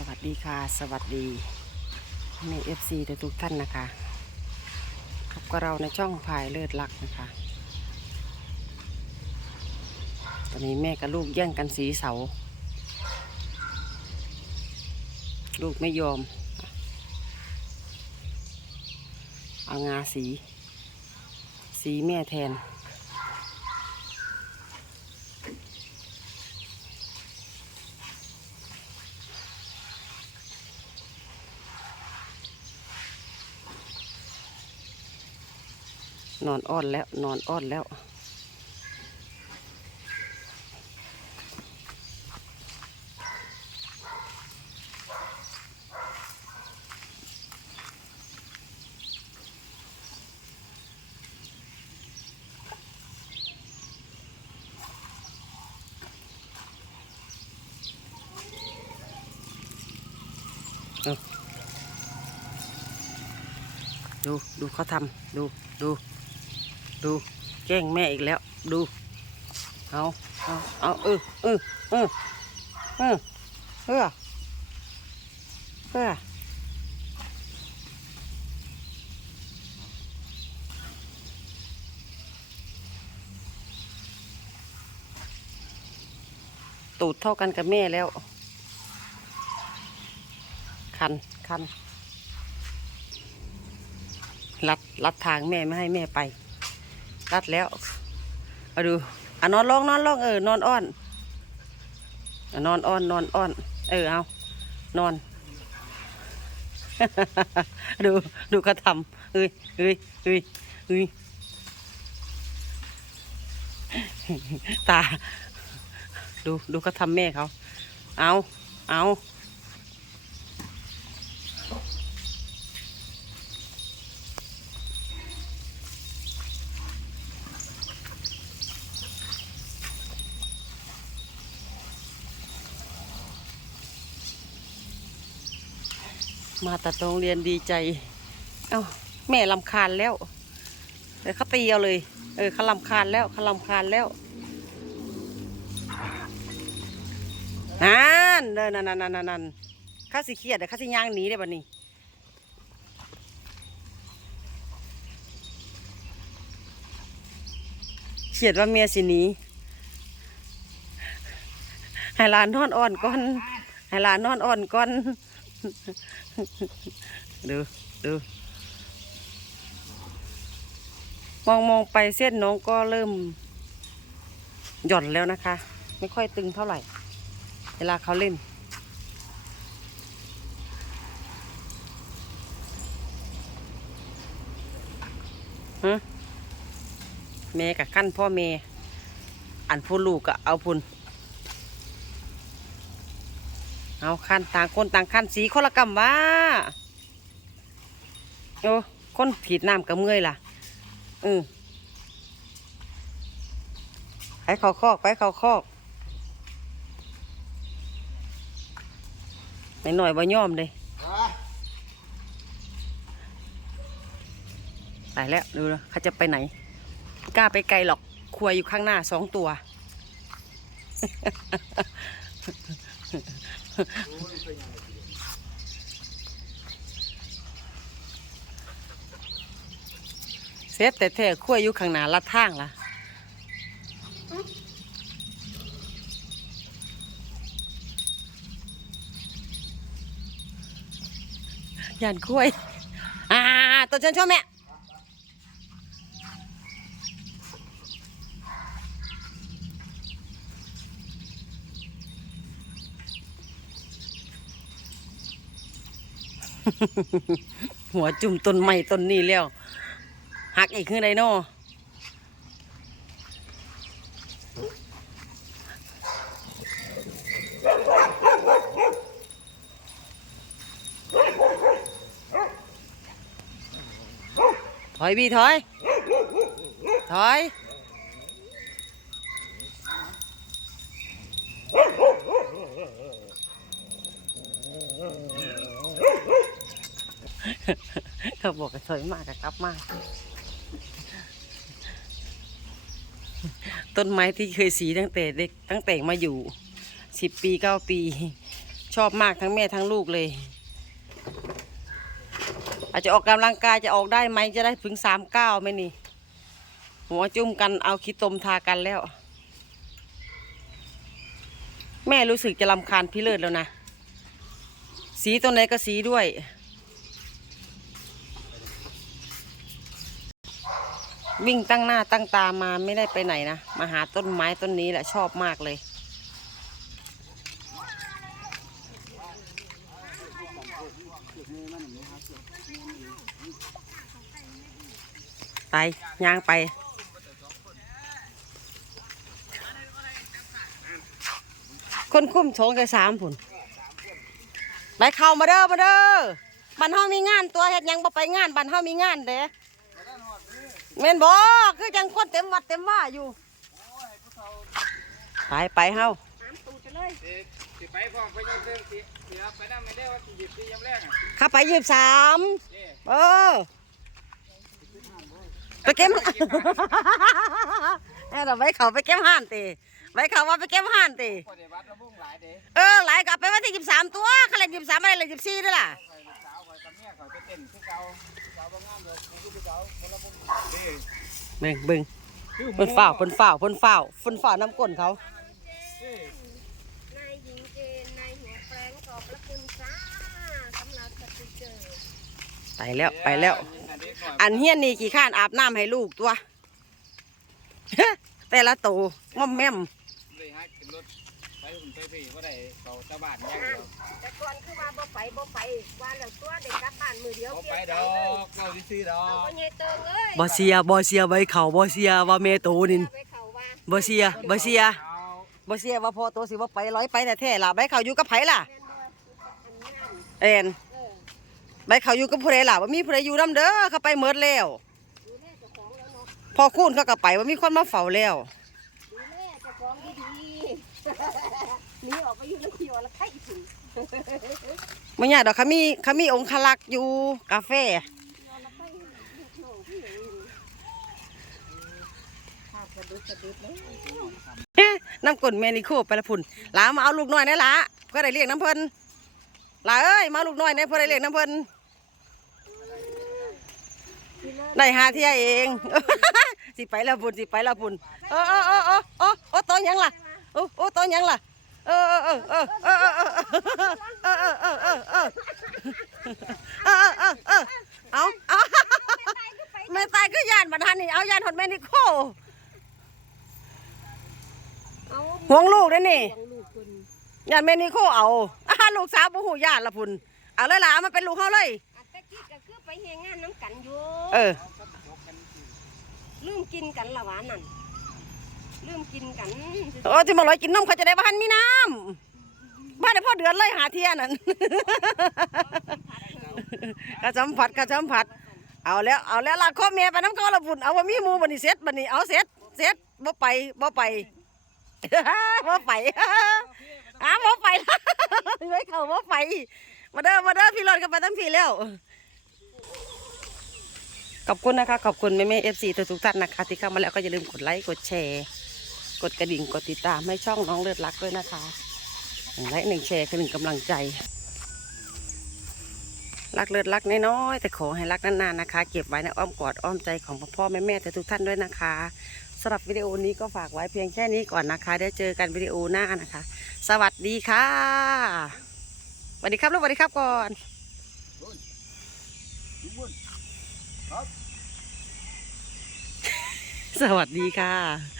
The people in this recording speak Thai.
สวัสดีค่ะ สวัสดีในเอฟซีทุกท่านนะคะพบกับเราในช่องพายเลิศลักนะคะ ตอนนี้แม่กับลูกแย่งกันสีเสา ลูกไม่ยอม เอางาสี สีแม่แทน นอนอ้อนแล้ว นอนอ้อนแล้ว ดู ดูเขาทำดู ดู ดูแกล้งแม่อีกแล้ว ดูเอาเอาเอาเออเออเออเออเพื่อเพื่อตูดเท่ากันกับแม่แล้ว คันคันรัดรัดทางแม่ไม่ให้แม่ไป รัดแล้วเอาดูอะนอนลงนอนลงเออนอนอ้อนนอนอ้อนนอนอ้อน เออเอานอน ดูดูเขาทำเอ้ยเอ้ยเอ้ยเอ้ยตา ดูดูเขาทำแม่เขา เอาเอา มาแต่โรงเรียนดีใจ เอ้าแม่ลำคาญแล้วเดี๋ยวเขาตีเอาเลย เออเขาลำคาญแล้วเขาลำคาญแล้วนั่นเดินนั่นนั่นนั่นนั่นข้าสิเครียดเดี๋ยวข้าสิย่างหนีได้บัดนี้เขียดว่าเมียสิหนีให้หลานนอนอ่อนก่อนให้หลานนอนอ่อนก่อน ดูดูมองมองไปเส้นน้องก็เริ่ม หย่อนแล้วนะคะ ไม่ค่อยตึงเท่าไหร่ เวลาเขาเล่น ฮะแม่กับขั้นพ่อแม่อันพูลูกก็เอาพุน เอาขั้นต่างคนต่างขั้นสีคนละกำว่าโอ้คนถีดน้ำกับเมื่อยล่ะอือไปเขาคอกไปเขาคอกหน่หน่อยบ่ย่อมเลยตายแล้วดูนะเขาจะไปไหนกล้าไปไกลหรอกครัวอยู่ข้างหน้าสองตัว เซฟแต่แท้ขั้วอยู่ข้างหน้าลัดทางล่ะยานกล้วยอ่าตัวเชิญชมแม่ หัวจุ่มต้นไม้ต้นนี้แล้วหักอีกคือไดโนถอยบีถอย ถอย เขาบอกกันถอยมากกับกลับมาก ต้นไม้ที่เคยสีตั้งแต่เด็กตั้งแต่มาอยู่สิบปีเก้าปี ชอบมากทั้งแม่ทั้งลูกเลย อาจจะออกกำลังกายจะออกได้ไหมจะได้ถึงสามเก้าไหมนี่ หัวจุ่มกันเอาขี้ตมทากันแล้ว แม่รู้สึกจะลำคาญพี่เลิศแล้วนะ สีตัวไหนก็สีด้วย วิ่งตั้งหน้าตั้งตามาไม่ได้ไปไหนนะมาหาต้นไม้ต้นนี้แหละชอบมากเลย ไปย่างไปคนคุ้มโถงแค่สามผุนไปเข้ามาเด้อมาเด้อบันเฮามีงานตัวเฮ็ดยังบ่ไปงานบันเฮามีงานเด้ แม่นบ่คือจังคนเต็มวัดเต็มว่าอยู่ไปไปเฮาสิไปพร้อมไปยกเรื่องสิเดี๋ยวไปนั่งไม่ได้ว่าสิหยิบสิยำแรกอะเข้าไปยี่สามนี่เออไปเก็บแน่เราไปเขาไปเก็บห่านตีไปเขาว่าไปเก็บห่านตีพอได้วัดระบุงหลายเด้เออหลายกลับไปวันที่ยี่สามตัวเขาเลยยี่สามอะไรเลยยี่สี่ด้วยล่ะ คอยลูกสาวคอยกับเมียคอยไปเต้นคือเก่าสาวบ่งามเลยมันคือเก่าคนละบุงเด้เบิ่งเบิ่งเพิ่นฝ้าวเพิ่นฝ้าวเพิ่นฝ้าวเพิ่นฝ้าวน้ำก้นเขาเด้นายหญิงเจนนายหัวแปลงขอบพระคุณจ้าสำหรับสติกเกอร์ไปแล้วไปแล้ว อันเฮียนนี่กี่ข้านอาบน้ำให้ลูกตัว แต่ละโตง่อมแม่มเลยฮะขึ้นรถ ไปหุ่นไปพี่บ่ได้เขาตะบ้านอย่างเดียวแต่ก่อนคือว่าบ่ไปบ่ไปว่าแล้วตัวเด็กกลับบ้านมือเดียวบ่เกี่ไปยวดใจอเลยกเราสิซื้อดอเอากบ่ใหญ่เติงเอ้ยบ่เสียบ่เสียใบเขาบ่เสียว่าแม่โตนี่ไปเขาว่าบ่เสียบ่เสียเอาบ่เสียว่าพอโตสิบ่ไปร้อยไปแต่แท้ๆล่ะใบเขาอยู่กับไผล่ะแม่นบ่อันนั้นเอ็นเออใบเขาอยู่กับผู้ใดล่ะว่ามีผู้ใดอยู่นํเด้อเขาไปเมิดแล้วดูแลเจ้าของแล้วเนาะพอคูณเขาก็ไปว่ามีคนมาเฝ้าแล้วดูแลเจ้าของดีๆห นีออกไปอยู่แล้วเที่ยวแล้วไข่ถึงไม่ยากดอกเขามีเขามีองคลักษ์อยู่กาแฟเที่ยวแล้วไข่ลูกน้องที่ไหนอยู่ขาดกระดุกกระดุกเลยน้ำกลนแมนิโคไปละพุ่นหลามาเอาลูกน้อยได้ละเพื่อได้เรียกน้ำเพิ่นหลาเอ้ยมาเอาลูกน้อยได้เพื่อได้เรียกน้ำเพิ่นที่เลิศได้หาเที่ยเองสิไปละพุ่นสิไปละพุ่นเออเออเออเออเออเออตัวหยังล่ะโอ้โอ้ตัวหยังล่ะ เออเออเออเออเออเออเออเออเออเออเออเออเออเออเออเออเอาเอาไม่ตายก็ยานบัดทันนี่เอายานหดแมนิโคเอาห่วงลูกเด้อนี่ยานแม่นี่เขาเอาอาลูกสาวบ่ฮู้ญาติละพุนเอาเลยล่ะเอามันเป็นลูกเฮาเลยอัตะกี้ก็คือไปเฮงานน้ำกันอยู่เออลืมกินกันละหวานนั่ นลืมกินกันโอ้ที่มาลอยกินนมเขาจะได้บ้านมีน้ำบ้านได้พ่อเดือนเลยหาเที่ยนั่นกระสัมผัสกระสัมผัสเอาแล้วเอาแล้วลาดข้อเมียไปน้ำเขาละพุ่นเอาว่ามีหมูบันนี้เสร็จบันนี้เอาเสร็จเสร็จบ่ไปบ่ไปบ่ไปอ้าบ่ไปไว้เขาบ่ไปมาเด้อมาเด้อพี่รถกันไปตั้งพี่แล้วขอบคุณนะคะ ขอบคุณแม่แม่เอฟซีทุกๆท่านนะคะ ที่เข้ามาแล้วก็อย่าลืมกดไลค์ กดแชร์ กดกระดิ่งกดติดตามให้ช่องน้องเลือดรักด้วยนะคะหนึ่งไลค์หนึ่งแชร์คือหนึ่งกำลังใจ รักเลือดรักน้อยๆแต่ขอให้รักนานๆนะคะ เก็บไว้ในอ้อมกอดอ้อมใจของพ่อพ่อแม่แม่ทุกท่านด้วยนะคะสำหรับวิดีโอนี้ก็ฝากไว้เพียงแค่นี้ก่อนนะคะได้เจอกันวิดีโอหน้านะคะ สวัสดีค่ะสวัสดีครับลูกสวัสดีครับก่อนสวัสดีค่ะ